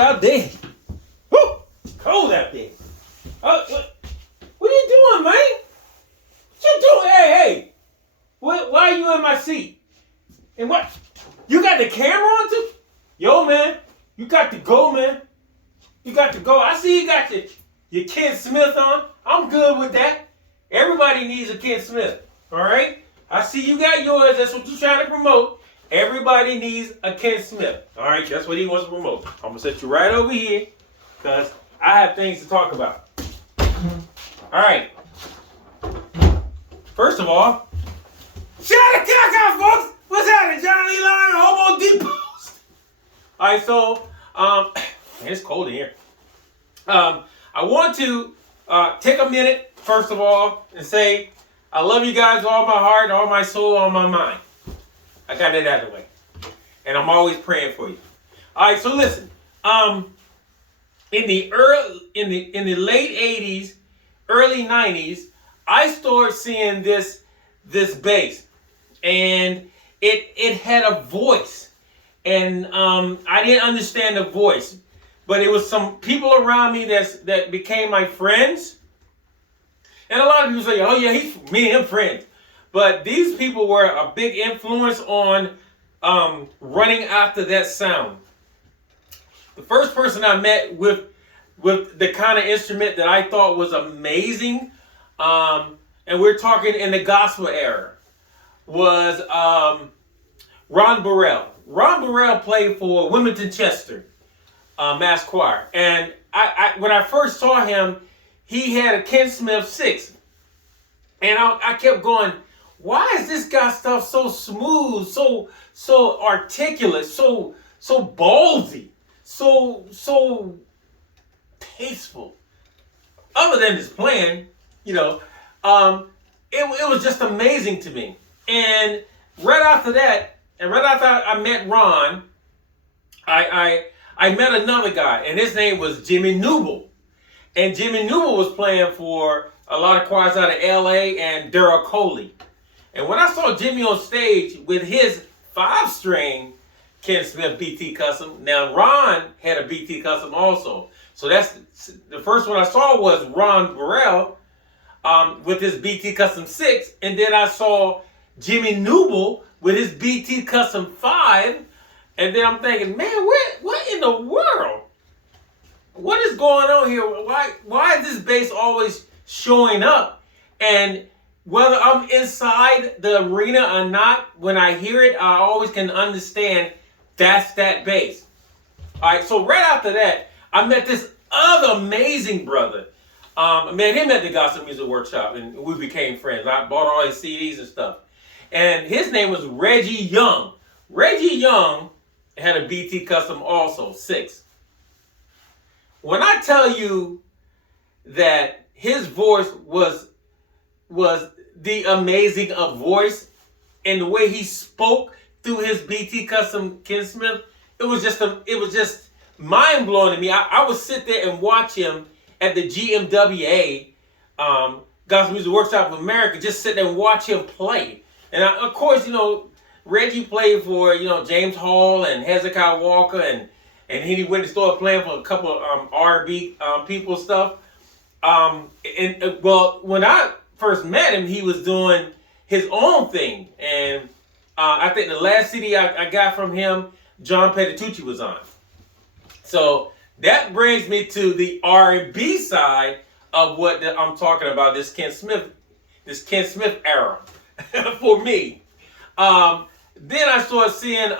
out there. Woo! Cold out there. What are you doing, man? What you doing? Hey. Why are you in my seat? And what? You got the camera on too? Yo, man. You got to go, man. You got to go. I see you got your Ken Smith on. I'm good with that. Everybody needs a Ken Smith. All right? I see you got yours. That's what you're trying to promote. Everybody needs a Ken Smith. All right? That's what he wants to promote. I'm going to set you right over here because I have things to talk about. All right. First of all, shut the cock out, folks. What's happening? John Lee Line, Homo Depot. All right, so, man, it's cold in here. I want to take a minute, first of all, and say I love you guys with all my heart, all my soul, all my mind. I got that out of the way. And I'm always praying for you. All right, so listen. In the late 80s, early 90s, I started seeing this bass. And it had a voice. And I didn't understand the voice. But it was some people around me that became my friends. And a lot of people say, oh yeah, me and him friends. But these people were a big influence on running after that sound. The first person I met with the kind of instrument that I thought was amazing, and we're talking in the gospel era, was Ron Burrell. Ron Burrell played for Wilmington Chester Mass Choir. And I when I first saw him, he had a Ken Smith 6. And I kept going, why is this guy stuff so smooth, so articulate, so ballsy, so tasteful? Other than his playing, it was just amazing to me. And right after that, and right after I met Ron, I met another guy, and his name was Jimmy Newble. And Jimmy Newble was playing for a lot of choirs out of LA and Daryl Coley. And when I saw Jimmy on stage with his 5-string Ken Smith BT Custom, now Ron had a BT Custom also. So that's the first one I saw was Ron Burrell with his BT Custom 6. And then I saw Jimmy Newble with his BT Custom 5. And then I'm thinking, man, what in the world? What is going on here? Why is this bass always showing up? And whether I'm inside the arena or not, when I hear it, I always can understand that's that bass. All right, so right after that, I met this other amazing brother. I met him at the Gospel Music Workshop, and we became friends. I bought all his CDs and stuff. And his name was Reggie Young. Reggie Young had a BT Custom also, 6. When I tell you that his voice was the amazing of voice, and the way he spoke through his BT Custom Ken Smith, it was just mind blowing to me. I would sit there and watch him at the GMWA Gospel Music Workshop of America, just sit there and watch him play. And of course, Reggie played for James Hall and Hezekiah Walker, and he went and started playing for a couple of R&B people stuff. Well, when I first met him, he was doing his own thing, and I think the last CD I got from him, John Petitucci was on. So that brings me to the R&B side of what I'm talking about. This Ken Smith era for me. Then I started seeing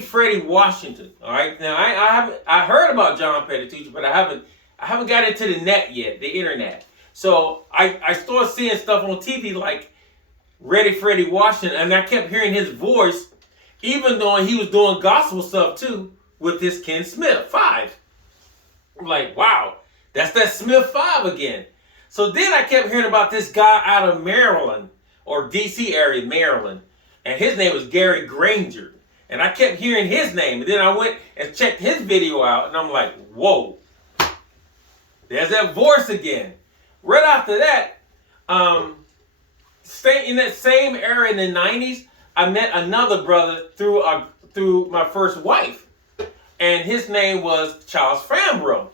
Freddie Washington. All right, now I heard about John Petitucci, but I haven't got into the net yet, the internet. So I started seeing stuff on TV like Freddie Washington, and I kept hearing his voice, even though he was doing gospel stuff too with this Ken Smith 5. I'm like, wow, that's that Smith 5 again. So then I kept hearing about this guy out of Maryland, or DC area, Maryland, and his name was Gary Granger. And I kept hearing his name, and then I went and checked his video out, and I'm like, whoa, there's that voice again. Right after that, in that same era in the 90s, I met another brother through through my first wife, and his name was Charles Fambro.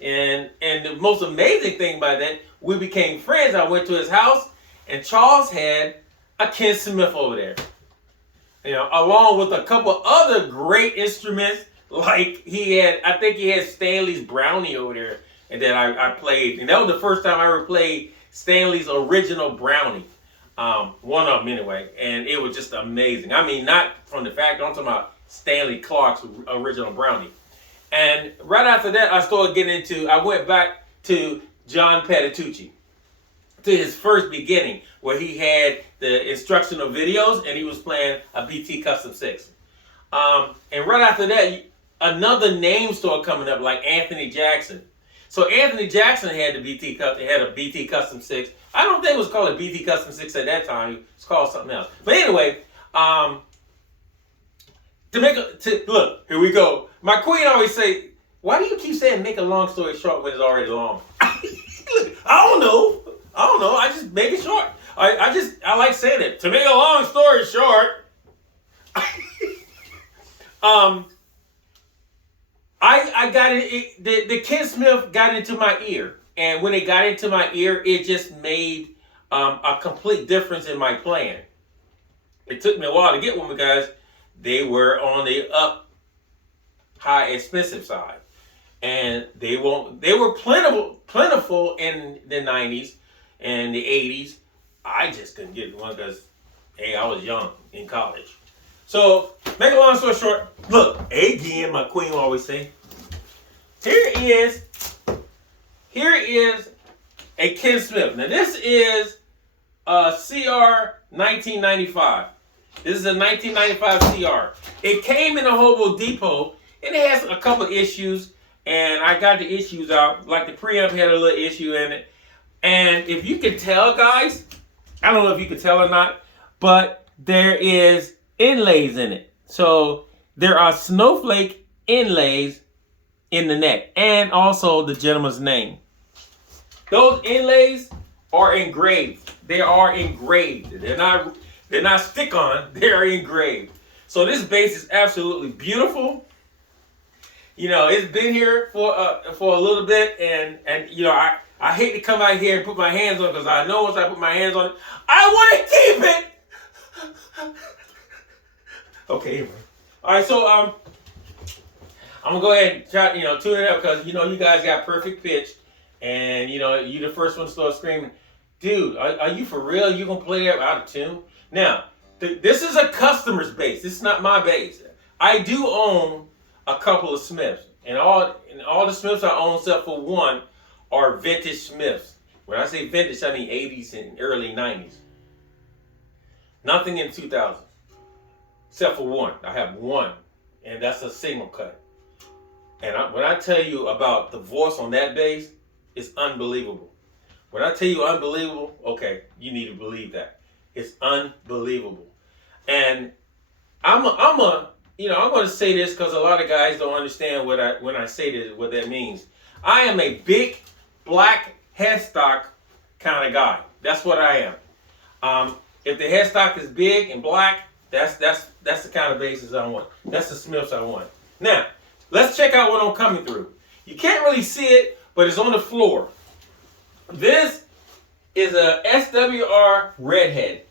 And the most amazing thing about that, we became friends. I went to his house, and Charles had a Ken Smith over there. You know, along with a couple other great instruments, like I think he had Stanley's Brownie over there, and that I played. And that was the first time I ever played Stanley's original Brownie. One of them anyway, and it was just amazing. I mean, not from the fact, I'm talking about Stanley Clarke's original Brownie. And right after that, I went back to John Patitucci, to his first beginning, where he had the instructional videos and he was playing a BT Custom 6. And right after that, another name started coming up, like Anthony Jackson. So Anthony Jackson had a BT Custom 6. I don't think it was called a BT Custom 6 at that time. It was called something else. But anyway, look, here we go. My queen always say, why do you keep saying make a long story short when it's already long? I don't know. I just make it short. I like saying it. To make a long story short, I got it. The Ken Smith got into my ear, and when it got into my ear, it just made a complete difference in my playing. It took me a while to get one because they were on the high expensive side, and they were plentiful in the 90s and the 80s. I just couldn't get one because, hey, I was young in college. So, make a long story short, look, again, my queen will always say, here is a Ken Smith. Now, this is a CR 1995. This is a 1995 CR. It came in a Hobo Depot, and it has a couple of issues, and I got the issues out. Like the preamp had a little issue in it. And if you can tell, guys, I don't know if you can tell or not, but there is inlays in it. So there are snowflake inlays in the neck, and also the gentleman's name. Those inlays are engraved. They are engraved. They're not stick-on. They are engraved. So this bass is absolutely beautiful. You know, it's been here for a little bit, and you know, I hate to come out here and put my hands on it because I know once I put my hands on it, I want to keep it. Okay, anyway. All right, so I'm gonna go ahead and try, tune it up because you guys got perfect pitch, and you the first one to start screaming, dude, are you for real? You gonna play that out of tune? Now, this is a customer's bass. This is not my bass. I do own a couple of Smiths, and all the Smiths I own except for one are vintage Smiths. When I say vintage, I mean 80s and early 90s. Nothing in 2000, except for one. I have one, and that's a single cut. And when I tell you about the voice on that bass, it's unbelievable. When I tell you unbelievable, okay, you need to believe that. It's unbelievable. And I'm going to say this because a lot of guys don't understand when I say this, what that means. I am a big black headstock kind of guy. That's what I am. If the headstock is big and black, that's the kind of basses I want. That's the Smiths I want. Now, let's check out what I'm coming through. You can't really see it, but it's on the floor. This is a SWR Redhead.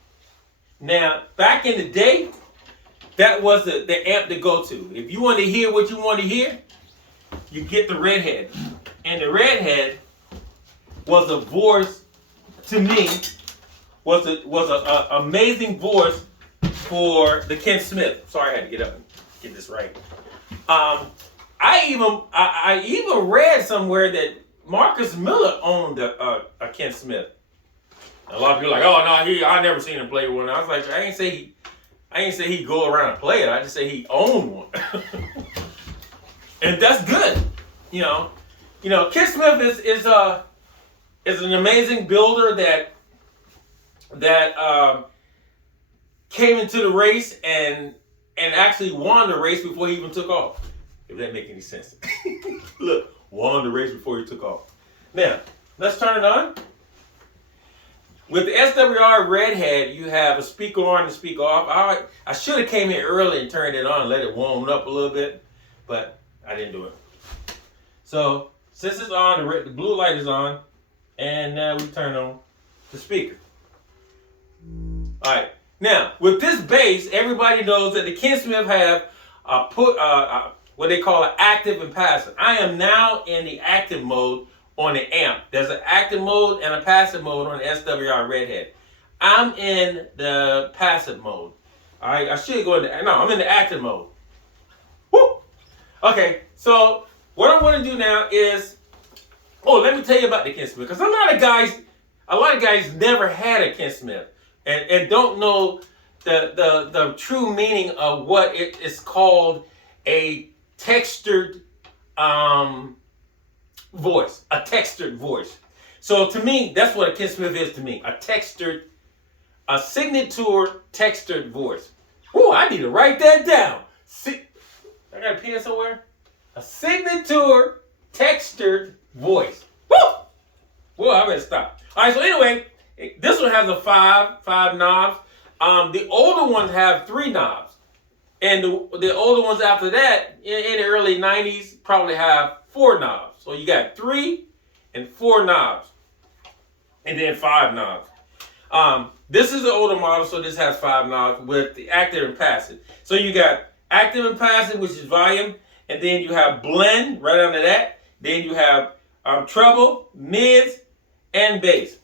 Now, back in the day, that was the amp to go to. If you want to hear what you want to hear, you get the Redhead. And the Redhead was a voice, to me, was an amazing voice for the Ken Smith. Sorry, I had to get up and get this right. I even read somewhere that Marcus Miller owned a Ken Smith. A lot of people are like, oh no, I never seen him play one. I was like, I ain't say he'd go around and play it. I just say he owned one. And that's good. Ken Smith is an amazing builder that came into the race and actually won the race before he even took off. If that make any sense. Look, won the race before he took off. Now, let's turn it on. With the SWR Redhead, you have a speaker on and speaker off. I should have came here early and turned it on, let it warm up a little bit, but I didn't do it. So since it's on, the blue light is on, and now we turn on the speaker. All right. Now with this bass, everybody knows that the Ken Smith have what they call an active and passive. I am now in the active mode on the amp. There's an active mode and a passive mode on the SWR Redhead. I'm in the passive mode. All right, I should go into, no, I'm in the active mode. Woo! Okay, so what I want to do now is, let me tell you about the Ken Smith, because a lot of guys never had a Ken Smith and don't know the true meaning of what it is called a textured voice, a textured voice. So to me, that's what a Ken Smith is to me, a signature textured voice. Oh, I need to write that down. I got a pen somewhere. A signature textured voice. Woo! Well, I better stop. All right, so anyway, this one has a five knobs. The older ones have 3 knobs. And the older ones after that, in the early 90s, probably have 4 knobs. So you got 3 and 4 knobs. And then 5 knobs. This is the older model, so this has 5 knobs with the active and passive. So you got active and passive, which is volume. And then you have blend right under that. Then you have treble, mids, and bass.